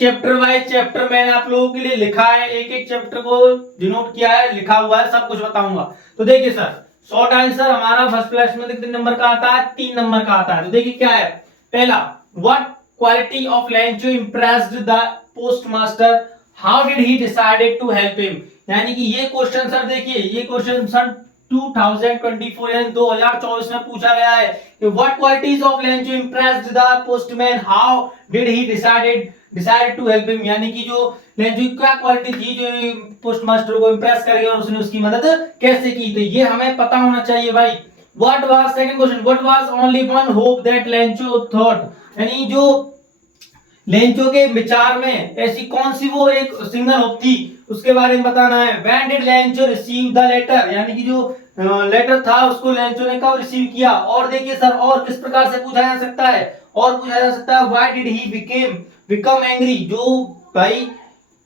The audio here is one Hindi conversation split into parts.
चैप्टर वाइज चैप्टर मैंने आप लोगों के लिए लिखा है, एक एक चैप्टर को डिनोट किया है, लिखा हुआ है, सब कुछ बताऊंगा। तो देखिए सर, शॉर्ट आंसर हमारा फर्स्ट क्लास में कितने नंबर का आता है? 3 नंबर का आता है। तो देखिए क्या है, पहला, what quality of Lencho impressed the postmaster, how did he decided to help him. यानी कि ये क्वेश्चन सर, देखिए ये क्वेश्चन सर 2024 यानी 2024 में पूछा गया है कि what qualities of Lencho impressed the postman, how did he decided to help him. यानी कि जो लेंचो की क्या क्वालिटी थी जो पोस्ट मास्टर को इंप्रेस कर गई और उसने उसकी मदद कैसे की, तो ये हमें पता होना चाहिए भाई। What was, second question, what was only one hope that Lencho thought, यानी जो लेंचो के विचार में ऐसी कौन सी वो एक सिंगल होप थी, उसके बारे में बताना है। When did Lencho receive the letter, यानी कि जो लेटर था उसको लेंचो ने कब रिसीव किया। और देखिए सर, और किस प्रकार से पूछा जा सकता है, और पूछा जा सकता है why did he become angry, जो भाई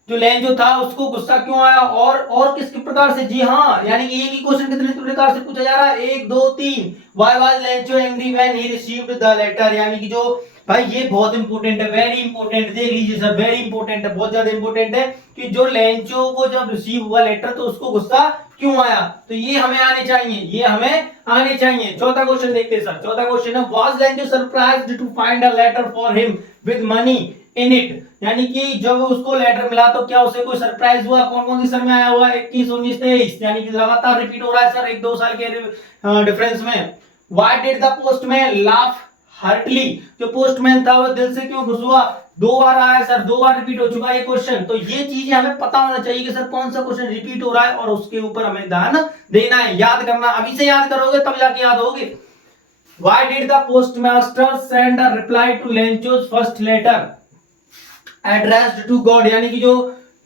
जो लेंचो था उसको गुस्सा क्यों आया, और किस प्रकार से। जी हाँ, यानी कि एक ही क्वेश्चन कितने प्रकार से पूछा जा रहा है, 1 2 3। Why was Lencho angry when he received the letter, यानी कि जो भाई ये बहुत इंपॉर्टेंट है, वेरी इंपॉर्टेंट, देख लीजिए सर, वेरी इंपॉर्टेंट है, बहुत ज्यादा इंपॉर्टेंट है कि जो लेंचो को जब रिसीव हुआ लेटर तो उसको गुस्सा क्यों आया, तो ये हमें आने चाहिए, ये हमें आने चाहिए। चौथा क्वेश्चन देखते हैं सर, चौथा क्वेश्चन है, was Lencho surprised to find a letter for him with money in it, यानी कि जब उसको लेटर मिला तो क्या उसे कोई सरप्राइज हुआ। कौन कौन सी सर में आया हुआ, 21 19 23, यानी कि लगातार रिपीट हो रहा है सर, 1 2 साल के डिफरेंस में। Why did the postman laugh heartily, जो पोस्टमैन था वो दिल से क्यों खुश हुआ। 2 बार आया सर, 2 बार रिपीट हो चुका है ये क्वेश्चन, तो ये चीजें हमें पता होना चाहिए कि सर कौन सा क्वेश्चन रिपीट हो रहा है और उसके ऊपर हमें ध्यान देना है, याद करना, अभी से याद करोगे तब जाके याद होगे। Why did the postmaster send a reply to Lencho's first letter addressed to God, यानी कि जो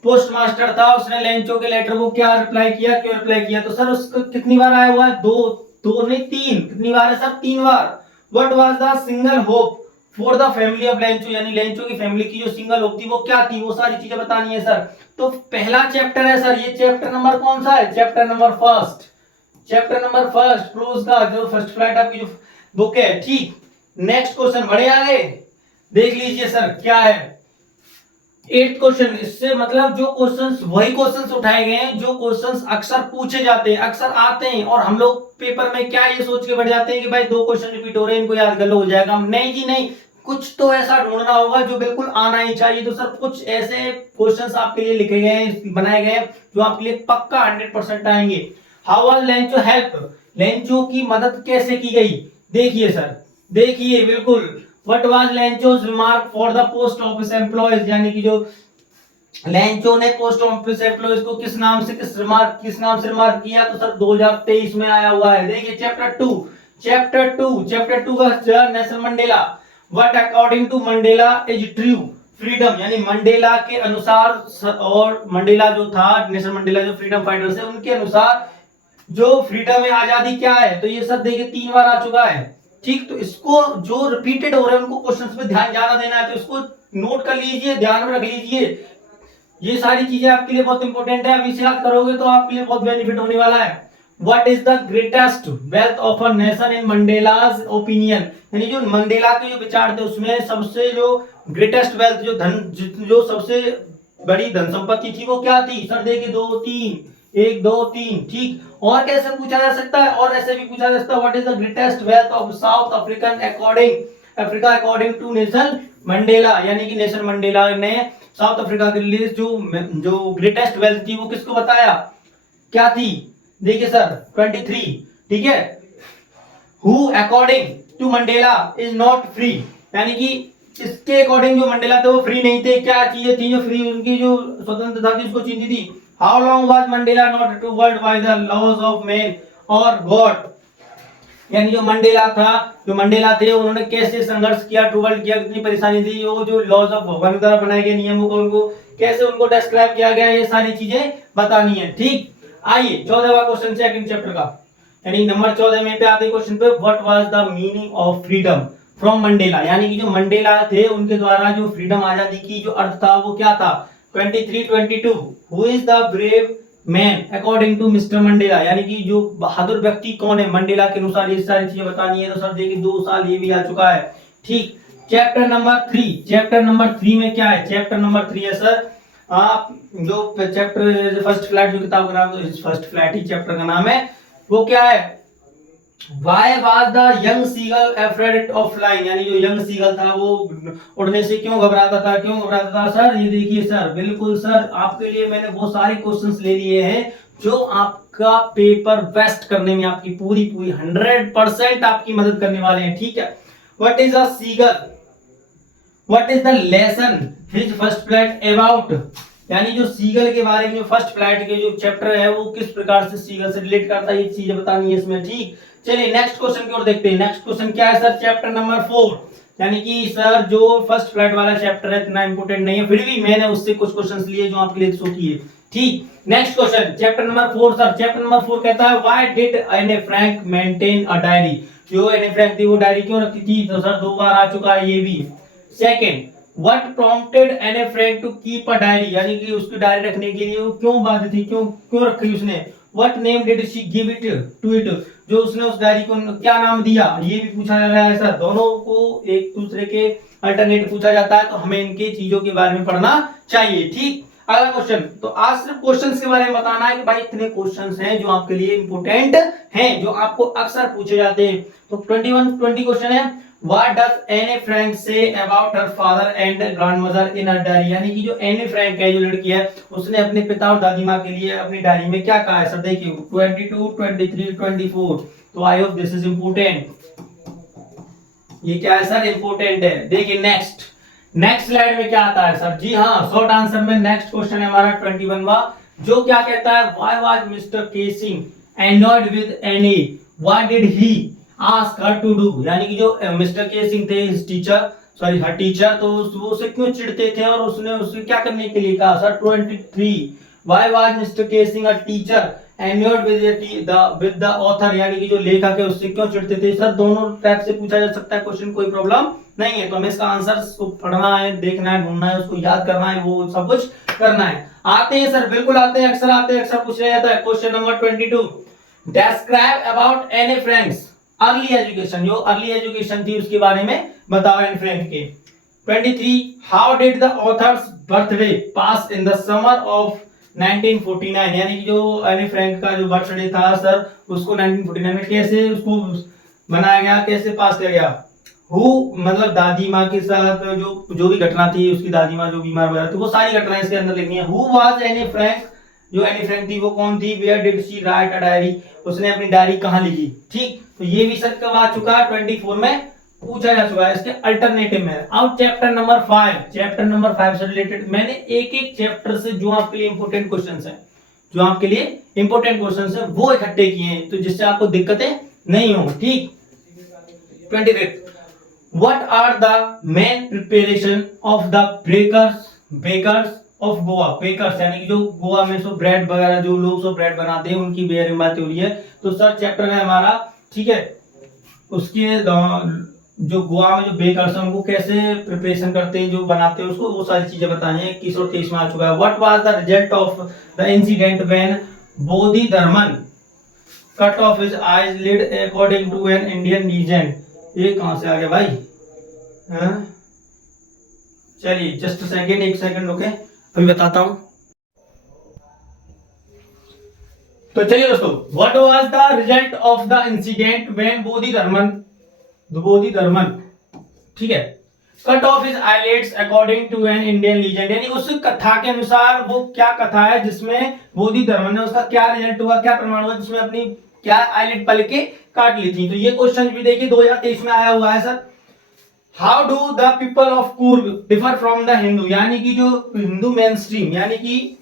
पोस्ट मास्टर था उसने लेंचो के लेटर को क्या रिप्लाई किया, क्यों रिप्लाई किया। तो सर उसको कितनी बार आया हुआ है, 2 नहीं 3, कितनी बार है sir, 3 bar. What was the single hope for the family of Lencho, यानी लेंचो की फैमिली की जो सिंगल होप थी वो क्या थी, वो सारी चीजें बतानी है सर। तो पहला चैप्टर है सर, ये चैप्टर नंबर कौन सा है, chapter number first, chapter number first, prose का जो फर्स्ट फ्लाइट आपकी जो बुक है, ठीक। नेक्स्ट क्वेश्चन बढ़े आगे, देख लीजिए सर क्या है, 8th क्वेश्चन। इससे मतलब जो क्वेश्चंस वही क्वेश्चंस उठाए गए हैं जो क्वेश्चंस अक्सर पूछे जाते हैं, अक्सर आते हैं, और हम लोग पेपर में क्या ये सोच के बैठ जाते हैं कि भाई 2 क्वेश्चन रिपीट हो रहे हैं इनको याद कर लो हो जाएगा। नहीं जी नहीं, कुछ तो ऐसा ढूंढना होगा जो बिल्कुल आना ही चाहिए। तो सर कुछ ऐसे क्वेश्चंस आपके लिए लिखे गए हैं, बनाए गए हैं जो आपके लिए पक्का 100% आएंगे। How was Lencho help, Lencho की मदद कैसे की गई, देखिए सर, देखिए बिल्कुल। What was Lencho's remark for the post office employees, यानी कि जो लेंचो ने पोस्ट ऑफिस एम्प्लॉइज को किस नाम से रिमार्क किया, तो सर 2023 में आया हुआ है। देखिए चैप्टर टू का Nelson Mandela, what according to Mandela is true freedom, यानी मंडेला के अनुसार, और मंडेला जो था, नेल्सन मंडेला जो फ्रीडम फाइटर्स है उनके अनुसार जो फ्रीडम है, आजादी क्या है। तो ये सर देखिए 3 बार आ चुका है, ठीक। तो इसको जो रिपीटेड हो रहे हैं उनको क्वेश्चंस पे ध्यान ज्यादा देना है, तो इसको नोट कर लीजिए, ध्यान में रख लीजिए, ये सारी चीजें आपके लिए बहुत इंपॉर्टेंट है। अभी से याद करोगे तो आपके लिए बहुत बेनिफिट होने वाला है। What is the greatest wealth of a nation in Mandela's opinion, यानी जो मंडेला के जो विचार थे उसमें सबसे जो ग्रेटेस्ट वेल्थ, जो धन, जो सबसे बड़ी धन संपत्ति थी वो क्या थी। सर देखिए 2 3, 1 2 3, ठीक। और कैसे पूछा जा सकता है, और ऐसे भी पूछा जा सकता है, what is the greatest wealth of South African Africa according to Nelson Mandela, यानी कि नेल्सन मंडेला ने साउथ अफ्रीका के लिए जो ग्रेटेस्ट वेल्थ थी वो किसको बताया, क्या थी। देखिए सर 23, ठीक है। Who according to Mandela is not free, यानी कि इसके अकॉर्डिंग जो मंडेला थे वो फ्री नहीं थे, क्या चीजें थी जो फ्री, उनकी जो स्वतंत्रता थी उसको छीनती थी। How long was Mandela not ruled by the laws of man और गॉड, यानी जो मंडेला थे उन्होंने कैसे संघर्ष किया, ट्रूवर्ल्ड किया, कितनी परेशानी थी, वो जो लॉज ऑफ भगवान द्वारा बनाए गए नियमों को उनको कैसे उनको डिस्क्राइब किया गया, ये सारी चीजें बतानी है, ठीक। आइए 14वां क्वेश्चन सेकंड चैप्टर का, यानी नंबर 14 में पे आते हैं क्वेश्चन पे, what was the meaning of freedom from Mandela, यानी कि जो मंडेला थे उनके द्वारा जो फ्रीडम आजादी की जो अर्थ था वो क्या था। 23-22, who is the brave man according to Mr Mandela, यानी कि जो बहादुर व्यक्ति कौन है मंडेला के अनुसार, ये सारी चीजें बतानी है। तो सर देखिए 2 साल ये भी आ चुका है, ठीक। चैप्टर नंबर 3, चैप्टर नंबर 3 में क्या है? चैप्टर नंबर 3 है सर, आप जो चैप्टर फर्स्ट फ्लैट जो किताब का नाम है, फर्स्ट फ्लैट ही चैप्टर का नाम है, वो क्या है? Why was the young seagull afraid of flying? यानी जो यंग सीगल था वो उड़ने से क्यों घबराता था? क्यों घबराता था सर? ये देखिए सर, बिल्कुल सर, आपके लिए मैंने वो सारे क्वेश्चंस ले लिए हैं जो आपका पेपर बेस्ट करने में आपकी पूरी पूरी 100% आपकी मदद करने वाले हैं, ठीक है? What is a seagull? What is the lesson his first flight about? यानी जो सीगल के बारे में जो फर्स्ट फ्लाइट के जो चैप्टर है वो किस प्रकार से सीगल से रिलेट करता है, ये चीजें बतानी है इसमें, ठीक? चलिए नेक्स्ट क्वेश्चन की ओर देखते हैं। नेक्स्ट क्वेश्चन क्या है सर? चैप्टर नंबर 4, यानी कि सर जो फर्स्ट फ्लाइट वाला चैप्टर है इतना इंपोर्टेंट नहीं है, फिर भी मैंने उससे कुछ क्वेश्चंस लिए जो आपके लिए सो किए, ठीक? Next question chapter number 4 sir, chapter number 4 कहता है व्हाई डिड एने फ्रैंक मेंटेन अ डायरी? जो एने फ्रैंक थी वो डायरी क्यों रखती थी? तो सर 2 बार आ चुका है ये भी। Second, what prompted Anne Frank to keep a diary? यानी कि उसकी डायरी रखने के लिए वो क्यों बाध्य थी, क्यों रखी उसने? What name did she give it to it? जो उसने उस डायरी को क्या नाम दिया, ये भी पूछा जा रहा है सर। दोनों को एक दूसरे के अल्टरनेट पूछा जाता है, तो हमें इनके चीजों के बारे में पढ़ना चाहिए, ठीक? अगला क्वेश्चन, तो आज सिर्फ क्वेश्चंस के बारे में बताना है कि भाई इतने क्वेश्चंस हैं जो आपके लिए इंपोर्टेंट हैं, जो आपको अक्सर पूछे जाते हैं। तो 20 क्वेश्चन है, व्हाट डज एने Frank say about her father and grandmother in her diary? यानी कि जो एने फ्रैंक है, जो लड़की है, उसने अपने पिता और दादी माँ के लिए अपनी डायरी में क्या कहा है सर? देखिए 22, 23, 24। तो I hope this is important. ये क्या है सर? इंपोर्टेंट है। देखिए नेक्स्ट स्लाइड में क्या आता है सर? जी हाँ, शॉर्ट आंसर में नेक्स्ट क्वेश्चन है हमारा 21वां, जो क्या कहता है? Why was mister Keesing annoyed with Anne? What did he ask her to do? यानी कि जो मिस्टर केसिंग थे his teacher, sorry her teacher, तो वो उसे क्यों चिढ़ते थे और उसने उसे क्या करने के लिए कहा sir? 23, why was mister casing a teacher annoyed with the author? यानी कि जो लेखक है उससे क्यों चिढ़ते थे सर? दोनों टाइप से पूछा जा सकता है क्वेश्चन, कोई प्रॉब्लम नहीं है। तो हमें इसका आंसर पढ़ना है, देखना है, ढूंढना है, उसको याद करना है, वो सब कुछ करना है। आते हैं सर, बिल्कुल आते हैं, अक्सर आते हैं, अक्सर पूछा जाता है। क्वेश्चन नंबर 22, डिस्क्राइब अबाउट एने फ्रैंक्स अर्ली एजुकेशन। जो अर्ली एजुकेशन थी उसके बारे में बताओ एने फ्रैंक के। 23, how did the author's birthday pass in the summer of 1949? यानी कि जो एने फ्रैंक का जो बर्थडे था सर, उसको 1949 में कैसे उसको बनाया गया, कैसे पास किया गया? हु मतलब दादी माँ के साथ जो भी घटना थी, उसकी दादी माँ जो बीमार वगैरह थी, वो सारी घटनाएं इसके अंदर लिखनी है। Who was Anne Frank? जो एनी फ्रैंक थी वो कौन थी? Where did she write a diary? उसने अपनी डायरी कहाँ लिखी, ठीक? तो ये भी सर कब आ चुका है? 24 में पूछा जा चुका है। इसके अल्टरनेटिव में अब चैप्टर नंबर 5, चैप्टर नंबर 5 से रिलेटेड मैंने एक चैप्टर से जो आपके लिए इंपोर्टेंट क्वेश्चंस हैं, जो आपके लिए इंपोर्टेंट क्वेश्चंस हैं वो इकट्ठे किए हैं, तो जिससे आपको दिक्कतें नहीं हो, ठीक? 25, what are the main preparation of the bakers of Goa? Bakers यानी कि जो गोवा में सो ब्रेड वगैरह जो लोग सो ब्रेड बनाते हैं, उनकी बारे में बात हो रही है। तो सर चैप्टर है हमारा, ठीक है, उसके जो गोवा में जो बेकर्स हैं उनको कैसे प्रिपरेशन करते हैं, जो बनाते हैं उसको, वो सारी चीजें बतानी है। 21 और 23 में आ चुका है। What was the result of the incident when Bodhidharma cut off his eyes lid according to an Indian legend? ये कहां से आ गया भाई? चलिए जस्ट सेकंड, एक सेकंड रुके, अभी बताता हूं। तो चलिए दोस्तों, what was the result of the incident when Bodhidharma, ठीक है, cut off his eyelids according to an Indian legend? यानी उस कथा के अनुसार वो क्या कथा है जिसमें बोधिधर्मन ने, उसका क्या रिजल्ट हुआ, क्या प्रमाण हुआ, जिसमें अपनी क्या आईलिड पल के काट ली थी? तो ये क्वेश्चन भी देखिए 2023 में आया हुआ है sir. How do the people of Coorg differ from the Hindu? यानी कि जो हिंदू मेन स्ट्रीम, यानी कि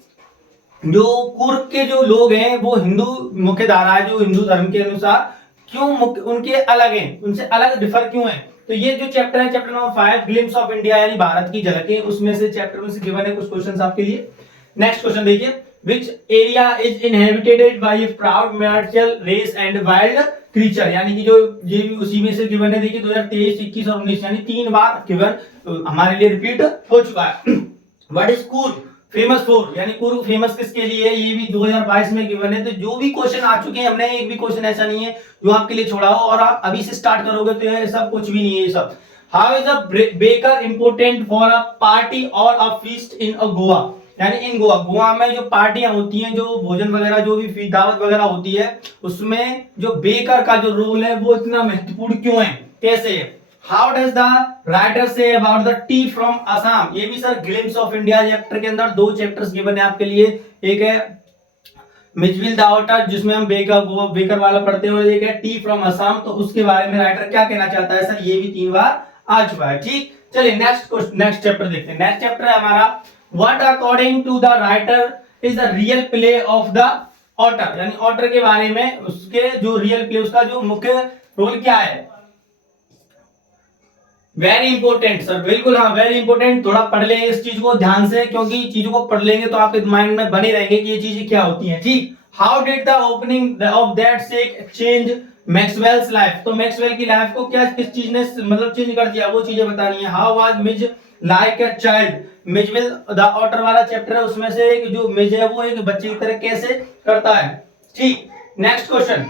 जो कुर्ग के जो लोग हैं वो हिंदू मुख्य धारा है, जो हिंदू धर्म के अनुसार क्यों उनके अलग हैं, उनसे अलग डिफर क्यों है? तो ये जो चैप्टर है, chapter number 5, glimpse of India यानी भारत की झलकें, उसमें से चैप्टर में से गिवन है कुछ क्वेश्चंस आपके लिए। नेक्स्ट क्वेश्चन देखिए, which area is inhabited by a proud martial race and wild creature? यानी कि जो ये भी उसी में से गिवन है। देखिए 2023, 21 और 19 यानी 3 बार गिवन हमारे लिए रिपीट हो चुका है। What is Coorg famous for? यानी कुर्ग फेमस किसके लिए है? ये भी 2022 में गिवन है। तो जो भी क्वेश्चन आ चुके हैं, हमने एक भी क्वेश्चन ऐसा नहीं है जो आपके लिए छोड़ा हो, और आप अभी से स्टार्ट करोगे तो ये सब कुछ भी नहीं है। ये सब how is a baker important for a party और अ फीस्ट इन अ गोवा, यानी इन गोवा, गोवा में जो पार्टियां होती हैं, जो भोजन वगैरह, जो भी दावत वगैरह होती है, उसमें जो बेकर का जो रोल है वो इतना महत्वपूर्ण क्यों है, कैसे है। How does the writer say about the T from Assam, ये भी sir glimpse of India chapter के अंदर दो चैप्टर्स गिवन है आपके लिए, एक है मिजविल दावटा जिसमें हम बेकर वाला पढ़ते हैं, और एक है टी फ्रॉम असम, तो उसके बारे में राइटर क्या कहना चाहता है सर, ये भी 3 बार आ चुका है। ठीक, चलिए नेक्स्ट क्वेश्चन, नेक्स्ट चैप्टर देखते हैं। नेक्स्ट चैप्टर है हमारा what according to the writer is the real play of the author, यानी ऑटर के बारे में उसके जो रियल प्ले, उसका जो मुख्य रोल क्या है। वेरी इंपॉर्टेंट सर, बिल्कुल हाँ, वेरी इंपॉर्टेंट, थोड़ा पढ़ लें इस चीज को ध्यान से, क्योंकि चीजों को पढ़ लेंगे तो आपके माइंड में बने रहेंगे कि ये चीजें क्या होती हैं। ठीक, how did the opening of that sack change Maxwell's life, तो मैक्सवेल की लाइफ को क्या किस चीज ने मतलब चेंज कर दिया, वो चीजें बतानी है। How was Mij like a child, Mijbil the otter वाला चैप्टर है, उसमें से एक जो मिज है वो एक बच्चे की तरह कैसे करता है। ठीक, next question,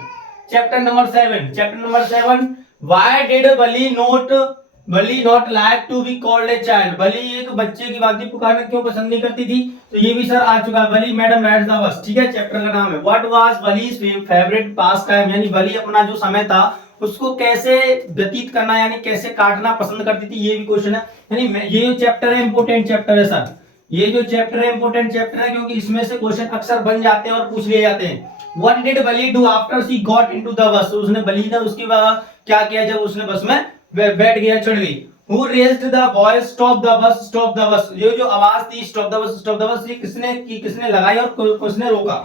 chapter number 7, chapter number 7, why did Bali not like to be called a child, Bali एक बच्चे की बात पुकारना क्यों पसंद नहीं करती थी, तो ये भी सर आ चुका है, बली मैडम राइड्स द बस। ठीक है, चैप्टर का नाम है what was Bali's favourite pastime, यानी बली अपना जो समय था उसको कैसे व्यतीत करना, यानी कैसे काटना पसंद करती थी, ये भी क्वेश्चन है। यानी ये जो चैप्टर है इंपोर्टेंट चैप्टर है सर, ये जो चैप्टर है इंपोर्टेंट चैप्टर है, क्योंकि इसमें से क्वेश्चन अक्सर बन जाते हैं और पूछ लिए जाते हैं। What did Bali do after she got into the bus, तो उसने बली ने उसके बाद क्या किया जब उसने बस में बैठ गया, चढ़ गई। Who raised the voice stop the bus stop the bus, ये जो आवाज थी stop the bus ये किसने लगाई और किसने रोका।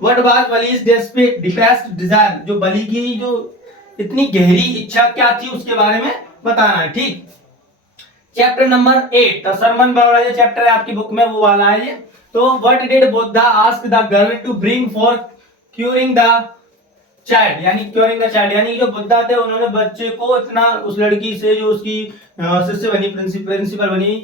What was Bali's deepest desire, जो बली की जो इतनी गहरी इच्छा क्या थी उसके बारे में बताना है। ठीक, चैप्टर नंबर 8 द सरमन वाला जो चैप्टर है आपकी बुक में वो वाला है ये। तो what did Buddha ask the girl to bring for curing the child, यानी क्योरिंग द चाइल्ड, यानी जो बुद्धा थे उन्होंने बच्चे को इतना, उस लड़की से जो उसकी शिष्य बनी, प्रिंसिपल बनी,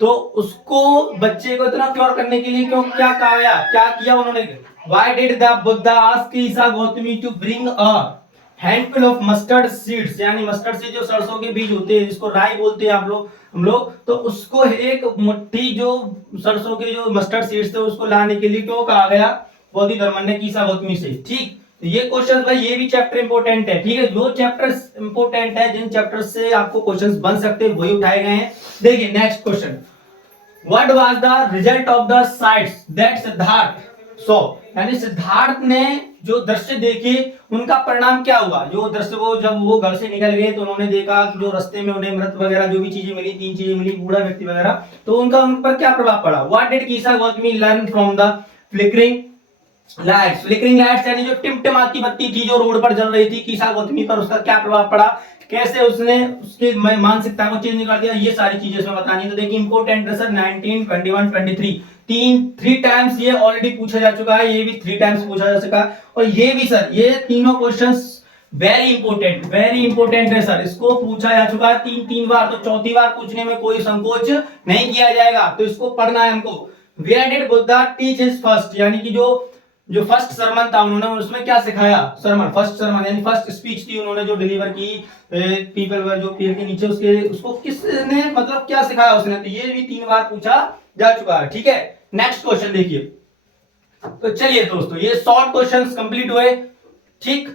तो उसको बच्चे को इतना क्योर करने के लिए क्यों क्या किया उन्होंने। Why did the Buddha ask Isa Gotami to bring a handful of mustard seeds, यानी मस्टर्ड सीड जो सरसों के बीज होते हैं जिसको राई बोलते हैं आप लोग, हम लोग, तो उसको एक मुट्ठी जो सरसों के जो मस्टर्ड सीड्स थे उसको लाने के लिए क्यों कहा गया बोधि धर्म ने ईसा गौतमी से। ठीक, ये क्वेश्चन भाई ये भी चैप्टर इंपोर्टेंट है। ठीक है, जो चैप्टर्स इंपोर्टेंट है, जिन चैप्टर से आपको क्वेश्चंस बन सकते हैं वही उठाए गए हैं। देखिए next question, what was the result of the sights that Siddhartha saw, यानी सिद्धार्थ ने जो दृश्य देखे उनका परिणाम क्या हुआ। जो दृश्य वो जब वो घर से निकल गए तो उन्होंने देखा कि जो रास्ते में उन्हें मृत वगैरह जो भी चीजें मिली, 3 चीजें मिली, बूढ़ा व्यक्ति वगैरह, तो उनका उन पर क्या प्रभाव पड़ा। What did Isa Gautami learn from the flickering lights, flickering lights यानी जो टिमटिमाती बत्ती थी जो रोड पर जल रही थी, ईसा गौतमी पर उसका क्या प्रभाव पड़ा, कैसे उसने उसकी मानसिकता को चेंज कर दिया, ये सारी चीजें इसमें बतानी है। तो देखिए इंपोर्टेंट है सर 19, 21, 23 थ्री टाइम्स ये ऑलरेडी पूछा जा चुका है, ये भी 3 टाइम्स पूछा जा चुका है, और ये भी सर ये तीनों क्वेश्चंस वेरी इंपोर्टेंट है सर, इसको पूछा जा चुका है 3 बार, तो चौथी बार पूछने में कोई संकोच नहीं किया जाएगा, तो इसको पढ़ना है हमको। Where did Buddha teach his first, यानी कि जो फर्स्ट सरमन था उन्होंने उसमें क्या सिखाया, फर्स्ट सरमन यानी फर्स्ट स्पीच थी उन्होंने जो डिलीवर की पीपल जो पेड़ के नीचे, उसको किसने मतलब क्या सिखाया उसने, तो ये भी 3 बार पूछा जा चुका है। ठीक है, नेक्स्ट क्वेश्चन देखिए। तो चलिए दोस्तों ये शॉर्ट क्वेश्चंस कंप्लीट हुए। ठीक,